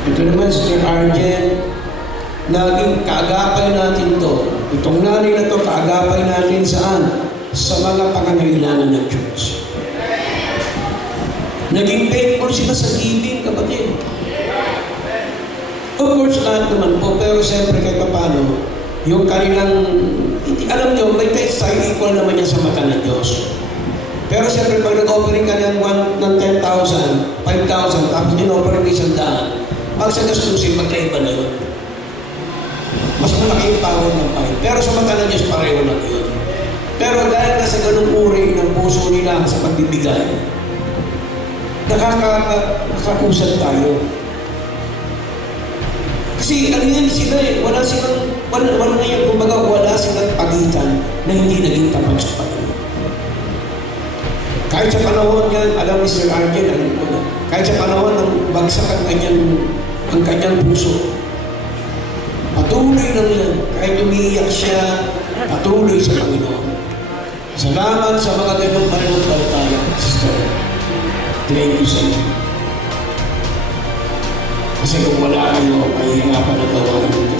Ito naman, Sister Arjen, naging kaagapay natin to. Itong nanay na to, kaagapay natin saan? Sa mga pangangailangan ng Diyos. Naging faithful sila sa giving, kapatid. Of course, lahat naman po, pero siyempre kahit paano, yung kanilang, alam nyo, may test tayo, equal naman yan sa mata ng Diyos. Pero siyempre, pag nag-offering ka ng 10,000, 5,000, tapos in-offering mo 100, pag sa gastusin, magkaiba na yun. Mas malaki yung power ng 5. Pero sa mata ng Diyos, pareho lang yun. Pero dahil na sa ganung uri ng puso nila sa pagbibigay, nakakakusad tayo. Kasi ano yan sila eh, wala na yan, kumbaga wala silang pagitan na hindi naging tapat sa Panginoon. Kahit sa panahon yan, alam ni Sir Arjen, kahit sa panahon ng bagsak ang kanyang puso, patuloy lang yan, kahit umiiyak siya, patuloy sa Panginoon. Salamat sa mga ganong pananampalataya, Sister. Thank you sa inyo. Kasi kung wala kayo, mahihirapan na gawain ito.